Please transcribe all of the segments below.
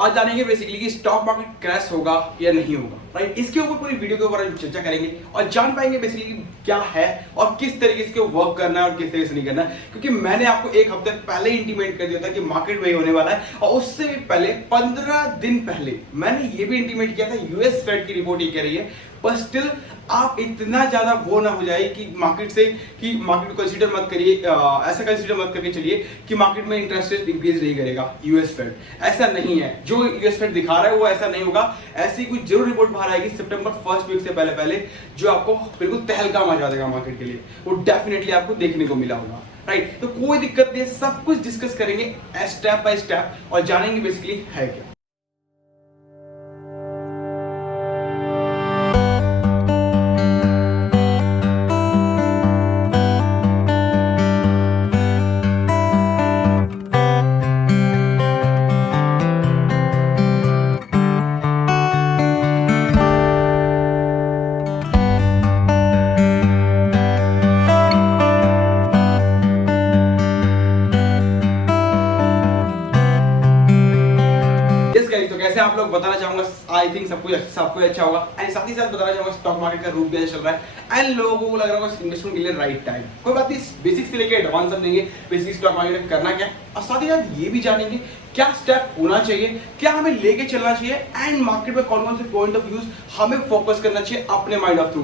आज जानेंगे बेसिकली कि स्टॉक मार्केट क्रैश होगा या नहीं होगा, राइट। इसके ऊपर पूरी वीडियो के ऊपर हम चर्चा करेंगे और जान पाएंगे बेसिकली क्या है और किस तरीके से वर्क करना है और किस तरीके से नहीं करना है। क्योंकि मैंने आपको एक हफ्ते पहले इंटीमेट कर दिया था कि मार्केट वही होने वाला है और उससे भी पहले 15 दिन पहले मैंने ये भी इंटीमेट किया था यूएस फेड की रिपोर्ट ये कह रही है। पर स्टिल आप इतना ज्यादा वो ना हो जाए कि मार्केट को कंसीडर मत करिए, ऐसा कंसीडर मत करके चलिए कि मार्केट में इंटरेस्ट रेट इंक्रीज नहीं करेगा यूएस फेड। ऐसा नहीं है, जो यूएस फेड दिखा रहा है वो ऐसा नहीं होगा। ऐसी कुछ जरूर रिपोर्ट बाहर आएगी सितंबर फर्स्ट वीक से पहले जो आपको बिल्कुल तहलका मचा देगा मार्केट के लिए। वो डेफिनेटली आपको देखने को मिला होगा, राइट। तो कोई दिक्कत नहीं है, सब कुछ डिस्कस करेंगे स्टेप बाय स्टेप और जानेंगे बेसिकली है क्या। तो कैसे आप लोग बताना चाहूंगा, आई थिंक सबको अच्छा होगा। एंड साथ ही साथ बताना चाहूंगा स्टॉक मार्केट का रूप कैसे चल रहा है एंड लोगों को लग रहा होगा इन्वेस्टमेंट के लिए राइट टाइम। कोई बात नहीं, बेसिक्स से लेकर एडवांस सब देंगे, बेसिक स्टॉक मार्केट में करना क्या और साथ ही साथ ये भी जानेंगे क्या स्टेप होना चाहिए, क्या हमें लेके चलना चाहिए एंड मार्केट में कौन कौन से पॉइंट ऑफ व्यूज हमें फोकस करना चाहिए अपने माइंड ऑफ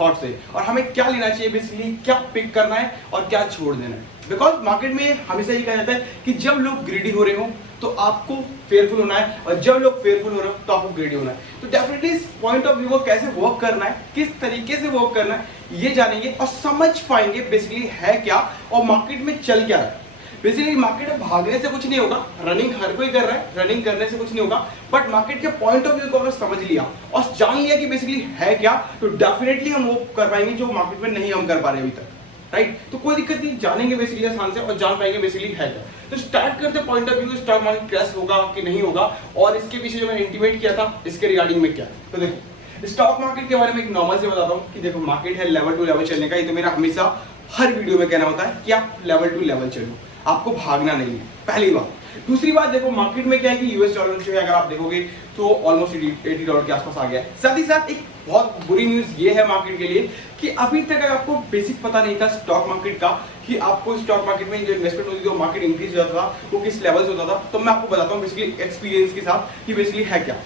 थॉट से और हमें क्या लेना चाहिए, बेसिकली क्या पिक करना है और क्या छोड़ देना है। बिकॉज मार्केट में हमेशा ये कहा जाता है कि जब लोग ग्रीडी हो रहे हो तो आपको फेयरफुल होना है और जब लोग फेयरफुल हो रहे हो तो आपको ग्रीडी होना है। तो डेफिनेटली इस पॉइंट ऑफ व्यू को कैसे वर्क करना है, किस तरीके से वर्क करना है, ये जानेंगे और समझ पाएंगे बेसिकली है क्या और मार्केट में चल क्या रहा है। बेसिकली मार्केट में भागने से कुछ नहीं होगा, रनिंग हर कोई कर रहा है, रनिंग करने से कुछ नहीं होगा। बट मार्केट के पॉइंट ऑफ व्यू को अगर समझ लिया और जान लिया कि बेसिकली है क्या, तो डेफिनेटली हम वो कर पाएंगे जो मार्केट में नहीं हम कर पा रहे अभी तक, राइट। तो कोई दिक्कत नहीं, जानेंगे बेसिकली आसान से और जान पाएंगे बेसिकली है क्या। तो स्टार्ट करते हैं point of view, stock market crash होगा कि नहीं होगा और इसके पीछे जो मैंने इंटीमेट किया था इसके रिगार्डिंग में क्या। तो देखो स्टॉक मार्केट के बारे में एक नॉर्मल से बताता हूँ कि देखो मार्केट है लेवल टू लेवल चलने का। ये तो मेरा हमेशा हर वीडियो में कहना होता है कि आप लेवल टू लेवल चलो, आपको भागना नहीं है, पहली बात। दूसरी बात देखो मार्केट में क्या है कि यूएस डॉलर जो है अगर आप देखोगे तो ऑलमोस्ट $80 के आसपास आ गया है। साथ ही साथ एक बहुत बुरी न्यूज ये है मार्केट के लिए कि अभी तक आपको बेसिक पता नहीं था स्टॉक मार्केट का कि आपको स्टॉक मार्केट में जो इन्वेस्टमेंट होती थी, जो मार्केट इंक्रीज होता था वो किस लेवल से होता था। तो मैं आपको बताता हूँ बेसिकली एक्सपीरियंस के साथ कि बेसिकली है क्या।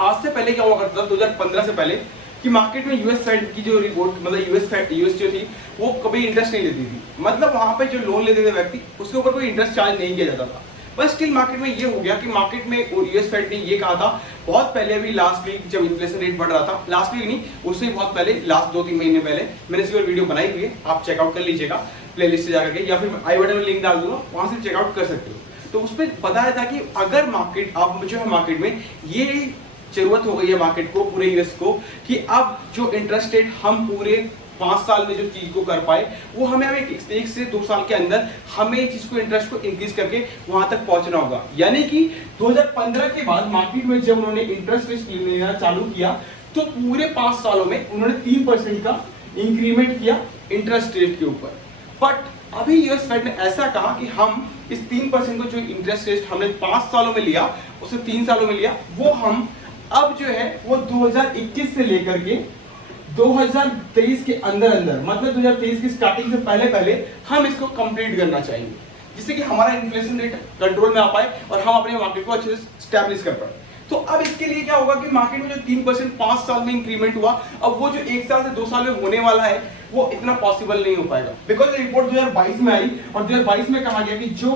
आज से पहले क्या हुआ करता था 2015 से पहले कि मार्केट में यूएस फेड की जो रिपोर्ट मतलब यूएस जो थी वो कभी इंटरेस्ट नहीं लेती थी। मतलब वहां पे जो लोन लेते थे व्यक्ति उसके ऊपर कोई इंटरेस्ट चार्ज नहीं किया जाता था। बस स्टिल मार्केट में ये हो गया कि मार्केट में यूएस फेड ने ये कहा था बहुत पहले, अभी लास्ट वीक जब इन्फ्लेशन रेट बढ़ रहा था, लास्ट वीक नहीं उससे बहुत पहले, लास्ट 2-3 महीने पहले मैंने इसकी वीडियो बनाई हुई है, आप चेकआउट कर लीजिएगा प्लेलिस्ट से जाकर के या फिर आई बटन में लिंक डाल दूंगा, वहां से चेकआउट कर सकते हो। तो उसमें बताया था कि अगर मार्केट अब जो है मार्केट में ये जरूरत हो गई है मार्केट को, पूरे यूएस को, कि अब जो इंटरेस्ट रेट हम पूरे 5 साल में जो चीज को कर पाए वो हमें 1 से 2 साल के अंदर हमें चीज को इंटरेस्ट को इंक्रीज करके वहां तक पहुंचना होगा। यानी कि 2015 के बाद मार्केट में जब उन्होंने इंटरेस्ट रेट लेना चालू किया तो पूरे 5 सालों में उन्होंने 3% का इंक्रीमेंट किया इंटरेस्ट रेट के ऊपर। बट अभी यूएस फेड ने ऐसा कहा कि हम इस 3% को जो इंटरेस्ट रेट हमने 5 सालों में लिया उसे 3 सालों में लिया, वो हम अब जो है वो 2021 से लेकर के 2023 के अंदर मतलब 2023 की स्टार्टिंग से पहले हम इसको कंप्लीट करना चाहेंगे, जिससे कि हमारा इन्फ्लेशन रेट कंट्रोल में आ पाए और हम अपने मार्केट को अच्छे से स्टैब्लिश कर पाए। तो अब इसके लिए क्या होगा कि मार्केट में जो 3% 5 साल में इंक्रीमेंट हुआ, अब वो जो 1 साल से 2 साल में होने वाला है वो इतना पॉसिबल नहीं हो पाएगा। बिकॉज रिपोर्ट 2022 में आई और 2022 में कहा गया कि जो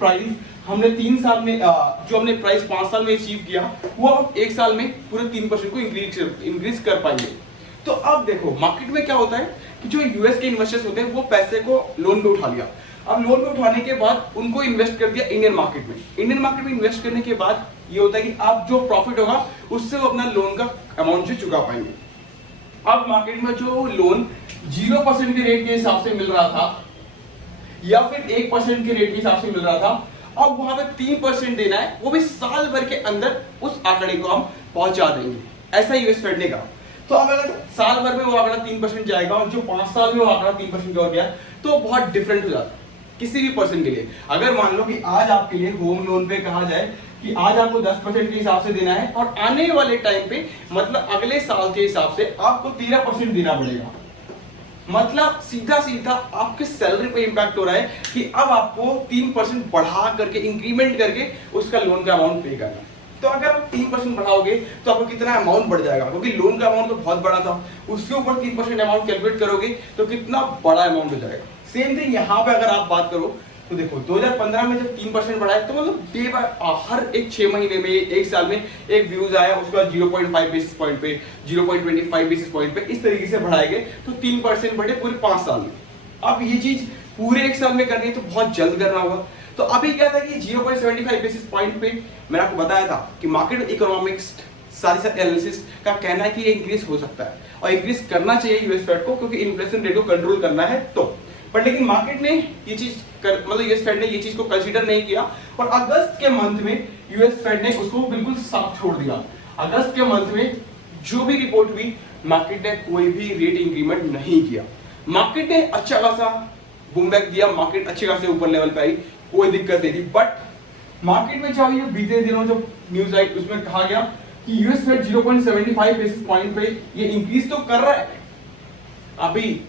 प्राइस हमने 3 साल में जो हमने प्राइस 5 साल में अचीव किया वो अब 1 साल में पूरे 3% को इंक्रीज कर पाएंगे। तो अब देखो मार्केट में क्या होता है कि जो यूएस के इन्वेस्टर्स होते हैं वो पैसे को लोन पे उठा लिया। अब लोन पे उठाने के बाद उनको इन्वेस्ट कर दिया इंडियन मार्केट में। इंडियन मार्केट में इन्वेस्ट करने के बाद ये होता है कि अब जो प्रॉफिट होगा उससे वो अपना लोन का अमाउंट जो चुका पाएंगे। अब मार्केट में जो लोन 0% के रेट के हिसाब से मिल रहा था या फिर 1% के रेट के हिसाब से मिल रहा था, अब वहां पे 3% देना है, वो भी साल भर के अंदर उस आंकड़े को हम पहुंचा देंगे, ऐसा यूएस फेड ने कहा। तो अब अगर साल भर में वो आंकड़ा 3% जाएगा और जो 5 साल में वो आंकड़ा 3% का हो गया तो बहुत डिफरेंट हो जाता है किसी भी पर्सन के लिए। अगर मान लो कि आज आपके लिए होम लोन पे कहा जाए कि आज आपको 10% के हिसाब से देना है और आने वाले टाइम पे मतलब अगले साल के हिसाब से आपको 13% देना पड़ेगा। मतलब सीधा सीधा आपके सैलरी पे इंपैक्ट हो रहा है कि अब आपको 3% बढ़ा करके इंक्रीमेंट करके उसका लोन का अमाउंट पे करना है। तो अगर आप 3% बढ़ाओगे तो आपको कितना अमाउंट बढ़ जाएगा, क्योंकि लोन का अमाउंट तो बहुत बड़ा था, उसके ऊपर 3% अमाउंट कैलकुलेट करोगे तो कितना बड़ा अमाउंट हो जाएगा। सेम थिंग यहाँ पे अगर आप बात करो तो देखो 2015 में जब 3% बढ़ाया तो मतलब डे बाय हर एक 6 महीने में एक साल में एक व्यूज आया, उसके बाद 0.5 बेसिस पॉइंट पे 0.25 बेसिस पॉइंट पे इस तरीके से बढ़ाए गए, तो 3% बढ़े पूरे 5 साल में। अब ये चीज पूरे एक साल में करनी है तो बहुत जल्द करना होगा। तो अभी क्या था कि 0.75 बेसिस पॉइंट पे मैंने आपको बताया था कि मार्केट इकोनॉमिक्स साथ ही साथ एनालिसिस का कहना है कि ये इंक्रीज हो सकता है और इंक्रीज करना चाहिए यूएस फेड को, क्योंकि इन्फ्लेशन रेट को कंट्रोल करना है। तो बट लेकिन मार्केट ने ये चीज मतलब यूएस फेड ने ये चीज को कंसीडर नहीं किया और अगस्त के मंथ में यूएस फेड ने उसको बिल्कुल साफ छोड़ दिया। अगस्त के मंथ में जो भी रिपोर्ट हुई मार्केट ने कोई भी रेट इंक्रीमेंट नहीं किया। मार्केट ने अच्छा खासा बूमबैक दिया, मार्केट अच्छे खासे ऊपर लेवल पे आई, कोई दिक्कत नहीं थी। बट मार्केट में जो बीते दिनों जो न्यूज आई उसमें कहा गया कि यूएस फेड 0.75 बेसिस पॉइंट पे ये इंक्रीज तो कर रहा है अभी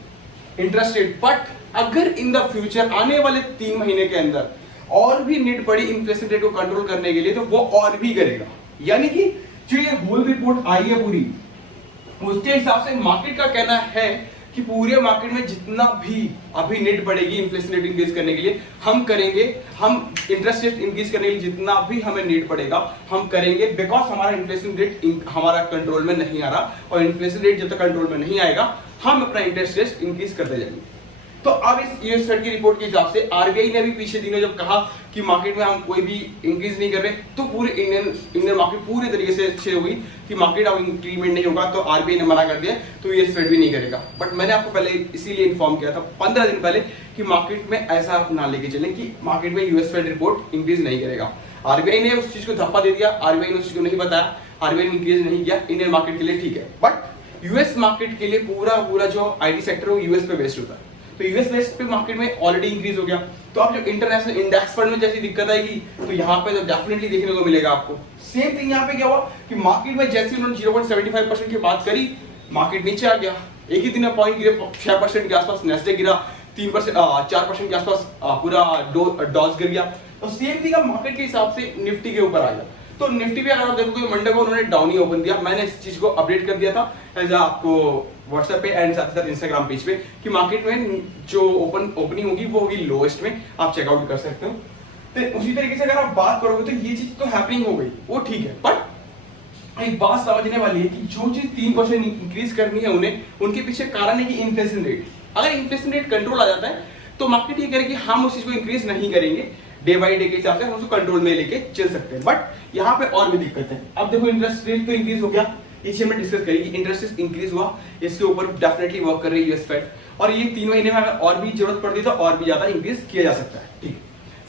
इंटरेस्ट रेट, बट अगर इन द फ्यूचर आने वाले 3 महीने के अंदर और भी नीड पड़ी इन्फ्लेशन रेट को कंट्रोल करने के लिए तो वो और भी करेगा। यानी कि जो ये होल रिपोर्ट आई है पूरी, उसके हिसाब से मार्केट का कहना है कि पूरे मार्केट में जितना भी अभी नीड पड़ेगी इन्फ्लेशन रेट इंक्रीज करने के लिए हम करेंगे, हम इंटरेस्ट रेट इंक्रीज करने के लिए जितना भी हमें नीड पड़ेगा हम करेंगे, बिकॉज हमारा इन्फ्लेशन रेट हमारा कंट्रोल में नहीं आ रहा और इन्फ्लेशन रेट जब तक कंट्रोल में नहीं आएगा हम अपना इंटरेस्ट रेट इंक्रीज करते जाएंगे। तो अब इस यूएस फेड की रिपोर्ट के हिसाब से आरबीआई ने भी पीछे दिनों जब कहा कि मार्केट में हम कोई भी इंक्रीज नहीं कर रहे तो पूरे इंडियन मार्केट पूरे तरीके से अच्छी हो गई कि मार्केट अब इंक्रीमेंट नहीं होगा, तो आरबीआई ने मना कर दिया तो यूएस फेड भी नहीं करेगा। बट मैंने आपको पहले इसीलिए इन्फॉर्म किया था 15 दिन पहले कि मार्केट में ऐसा ना लेके चलें कि मार्केट में यूएस फेड रिपोर्ट इंक्रीज नहीं करेगा। आरबीआई ने उस चीज को धप्पा दे दिया, आरबीआई ने उस चीज को नहीं बताया, आरबीआई ने इंक्रीज नहीं किया। इंडियन मार्केट के लिए ठीक है, बट यूएस मार्केट के लिए पूरा जो आईटी सेक्टर है वो यूएस पे बेस्ड होता है, तो यूएस बेस्ड पे मार्केट में ऑलरेडी इंक्रीज हो गया। तो अब जो इंटरनेशनल इंडेक्स फंड में जैसी दिक्कत आएगी तो यहाँ पे तो डेफिनेटली देखने को मिलेगा आपको। सेम थिंग यहाँ पे क्या हुआ कि मार्केट में जैसे उन्होंने 0.75% की बात करी मार्केट नीचे आ गया, एक ही दिन में पॉइंट गिरे 6% के आसपास, नेस्डैक गिरा 3% 4% के आसपास, पूरा डॉज गिर गया। तो सेम थिंग मार्केट के हिसाब से निफ्टी के ऊपर आ गया। तो निफ्टी भी अगर आप देखोगे मंडे को उन्होंने डाउन ही ओपन दिया, मैंने इस चीज को अपडेट कर दिया था एज आपको व्हाट्सएप पे एंड साथ ही साथ इंस्टाग्राम पेज पे कि मार्केट में जो ओपनिंग होगी वो होगी लोएस्ट में, आप चेकआउट कर सकते हो। तो उसी तरीके से अगर आप बात करोगे तो ये चीज तो हैपनिंग हो गई, वो ठीक है, बट एक बात समझने वाली है कि जो चीज 3% इंक्रीज करनी है उन्हें, उनके पीछे कारण है कि इन्फ्लेशन रेट। अगर इन्फ्लेशन रेट कंट्रोल आ जाता है तो मार्केट ये करेगी हम उस चीज को इंक्रीज नहीं करेंगे, डे बाई डे के हिसाब से हम उसको कंट्रोल में लेके चल सकते हैं। बट यहाँ पे और भी दिक्कत है। अब देखो इंटरेस्ट रेट तो इंक्रीज हो गया, इसे में डिस्कस करेगी, इंटरेस्ट रेट इंक्रीज हुआ, इसके ऊपर डेफिनेटली वर्क कर रही है यूएस फेड, और ये 3 महीने में अगर और भी जरूरत पड़ती तो और भी ज्यादा इंक्रीज किया जा सकता है। ठीक,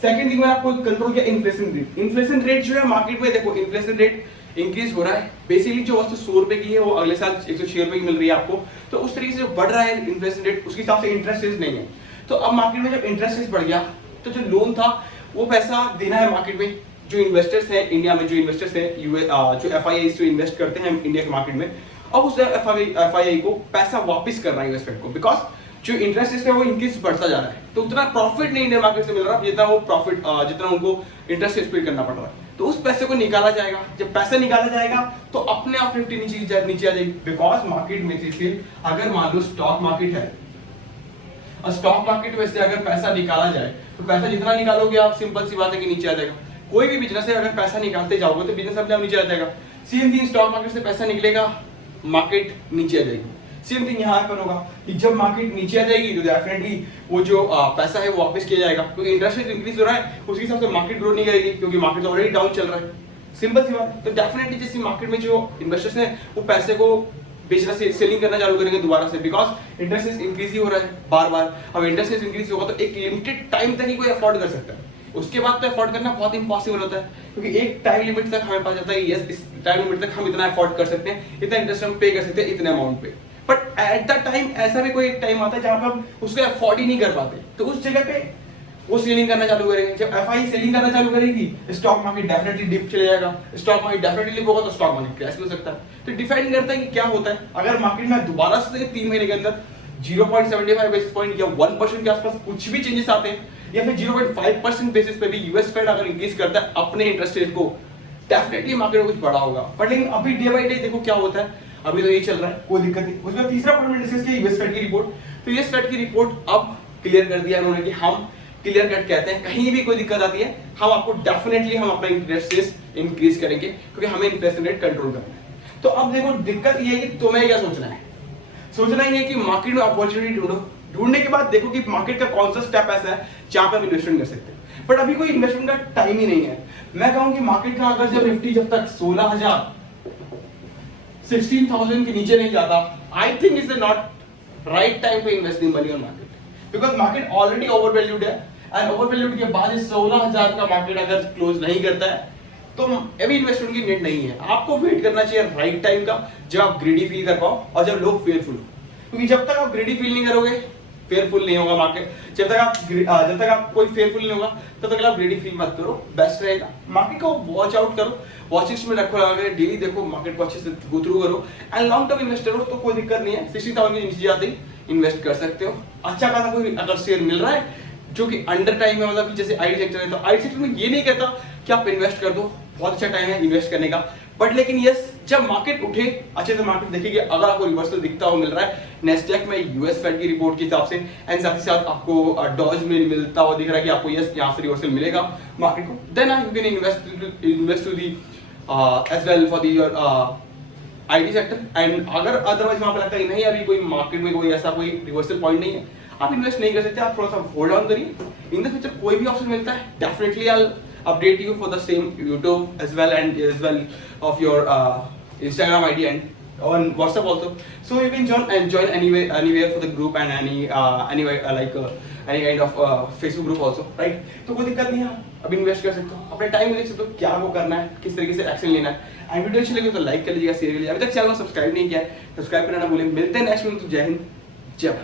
सेकंड थिंग मैंने आपको कंट्रोल किया इन्फ्लेशन रेट। इन्फ्लेशन रेट जो है मार्केट में देखो इन्फ्लेशन रेट इंक्रीज हो रहा है, बेसिकली जो वस्तु 100 रुपए की है वो अगले साल 106 रुपए की मिल रही है आपको, तो उस तरीके से जो बढ़ रहा है इन्फ्लेशन रेट उसके हिसाब से इंटरेस्ट रेट नहीं है। तो अब मार्केट में जब इंटरेस्ट रेट बढ़ गया तो जो लोन था वो पैसा देना है मार्केट में, जो इन्वेस्टर्स हैं इंडिया में, जो इन्वेस्टर्स हैं जो एफआईआई जो इन्वेस्ट करते हैं इंडिया के मार्केट में, अब उस एफआईआई को पैसा वापस करना है इन्वेस्टमेंट को, बिकॉज जो इंटरेस्ट रेट है वो इंक्रीज बढ़ता जा रहा है, तो उतना प्रॉफिट नहीं इंडियन मार्केट से मिल रहा जितना वो प्रॉफिट जितना उनको इंटरेस्ट रेट पे करना पड़ रहा है। तो उस पैसे को निकाला जाएगा, जब पैसा निकाला जाएगा तो अपने आप निफ्टी नीचे आ जाएगी, बिकॉज मार्केट में से अगर मान लो स्टॉक मार्केट है और स्टॉक मार्केट में से अगर पैसा निकाला जाए तो पैसा जितना निकालोगे आप, सिंपल सी बात है कि नीचे आ जाएगा। कोई भी बिजनेस है अगर पैसा निकालते जाओगे तो बिजनेस अपने आप नीचे आ जाएगा। सेम थिंग स्टॉक मार्केट से पैसा निकलेगा, मार्केट नीचे आ जाएगी। सेम थिंग यहाँ पर होगा कि जब मार्केट नीचे आ जाएगी तो डेफिनेटली वो जो पैसा है वो वापस किया जाएगा, क्योंकि इंटरेस्ट रेट इंक्रीज हो रहा है उसके हिसाब से मार्केट ग्रो नहीं करेगी, क्योंकि मार्केट ऑलरेडी डाउन चल रहा है। सिंपल सी बात। तो डेफिनेटली जैसे मार्केट में जो इन्वेस्टर्स हैं वो पैसे को बेचना से सेलिंग करना चालू करेंगे दोबारा से, बिकॉज इंटरेस्ट रेट इंक्रीज ही हो रहा है बार बार। अब इंटरेस्ट रेट इंक्रीज होगा तो एक लिमिटेड टाइम तक ही कोई अफोर्ड कर सकता है, उसके बाद तो अफोर्ड करना बहुत इम्पॉसिबल होता है, क्योंकि एक टाइम लिमिट तक हमें पता चलता है कि यस इस टाइम लिमिट तक हम इतना अफोर्ड कर सकते हैं, इतना इंटरेस्ट हम पे कर सकते हैं इतने अमाउंट पे। बट एट द टाइम ऐसा भी कोई एक टाइम आता है जहां पर हम उसको अफोर्ड ही नहीं कर पाते, तो उस जगह पे वो सेलिंग करना चालू करेंगे। जब एफआई सेलिंग करना चालू करेगी, स्टॉक मार्केट डेफिनेटली डिप चले जाएगा। स्टॉक मार्केट डेफिनेटली डिप होगा तो स्टॉक मार्केट क्रैश भी हो सकता है। तो डिफाइन करता है कि क्या होता है अगर मार्केट में दोबारा से 3 महीने के अंदर 0.75 बेसिस पॉइंट या 1% के आसपास कुछ भी चेंजेस आते हैं, या फिर 0.5% बेसिस पे भी यूएस फेड अगर इंक्रीज करता है अपने इंटरेस्ट रेट को, डेफिनेटली मार्केट में कुछ बड़ा होगा। बट लेकिन अभी डे बाय डे देखो क्या होता है, अभी तो ये चल रहा है, कोई दिक्कत नहीं। उसके बाद तीसरा पॉइंट में डिस्कस किया यूएस फेड की रिपोर्ट। तो यूएस फेड की रिपोर्ट अब क्लियर कर दिया उन्होंने कि हम क्लियर कट कहते हैं कहीं भी कोई दिक्कत आती है हम आपको डेफिनेटली हम अपना इंटरेस्ट रेट इंक्रीज करेंगे, क्योंकि हमें इंटरेस्ट रेट कंट्रोल करना है। तो अब देखो दिक्कत ये है कि तुम्हें क्या सोचना है, सोचना ही है कि मार्केट में अपॉर्चुनिटी ढूंढो, ढूंढने के बाद देखो कि मार्केट का कौन सा स्टेप ऐसा है जहां पे हम इन्वेस्टमेंट कर सकते हैं। बट अभी कोई इन्वेस्टमेंट का टाइम ही नहीं है। मैं कहूं कि मार्केट का अगर जब निफ्टी जब तक 16,000 के नीचे नहीं जाता, I think it's not right time to invest in money on market, because market already overvalued है। एंड ओवरवैल्यूड के बाद 16,000 का मार्केट अगर क्लोज नहीं करता है तो अभी इन्वेस्टमेंट की नीड नहीं है। आपको वेट करना चाहिए राइट टाइम का, जब आप ग्रीडी फील कर पाओ और जब लोग फेयरफुल हो। क्योंकि जब तक आप ग्रीडी फील नहीं करोगे फेयरफुल नहीं होगा मार्केट। जब तक आप कोई फेयरफुल नहीं होगा तब तक आप ग्रीडी फील मत करो, बेस्ट रहेगा। मार्केट को वॉच आउट करो, वॉच लिस्ट में रखो, लगा डेली देखो, मार्केट को अच्छे से गो थ्रू करो। एंड लॉन्ग टर्म इन्वेस्टर हो तो कोई दिक्कत नहीं है, 60,000 के नीचे जाते ही इन्वेस्ट कर सकते हो। अच्छा खासा कोई अगर शेयर मिल रहा है जो कि अंडर टाइम है, मतलब कि जैसे आईटी सेक्टर है, तो आईटी सेक्टर में ये नहीं कहता कि आप इन्वेस्ट कर दो, बहुत अच्छा टाइम है इन्वेस्ट करने का। बट लेकिन यस, जब मार्केट उठे अच्छे से मार्केट देखेंगे, अगर आपको रिवर्सल दिखता हो मिल रहा है नेस्डैक में यूएस फेड की रिपोर्ट के हिसाब से, एंड साथ ही साथ आपको डॉज में मिलता हुआ दिख रहा है कि आपको यस यहाँ से रिवर्सल मिलेगा मार्केट को, then you can invest to the as well for the your IT sector. And अगर अदरवाइज वहां पे लगता है नहीं अभी कोई मार्केट में कोई ऐसा कोई रिवर्सल पॉइंट नहीं है, आप इन्वेस्ट नहीं कर सकते, आप थोड़ा सा होल्ड ऑन करिए। इन द फ्यूचर कोई भी ऑप्शन मिलता है definitely I update you for the same YouTube as well of your Instagram ID and on WhatsApp also. So you can join anywhere for the group and any kind of Facebook group also, right? तो कोई दिक्कत नहीं है, अब invest कर सकते हो, अपने टाइम में देख सकते हो क्या आपको करना है, किस तरीके से एक्शन लेना है। एंड वीडियो अच्छी लगी तो लाइक कर लीजिएगा, शेयर कर लीजिएगा। अभी तक चैनल को सब्सक्राइब नहीं किया है, सब्सक्राइब करना ना भूलें। मिलते हैं नेक्स्ट वीडियो। तो जय हिंद, जय भारत।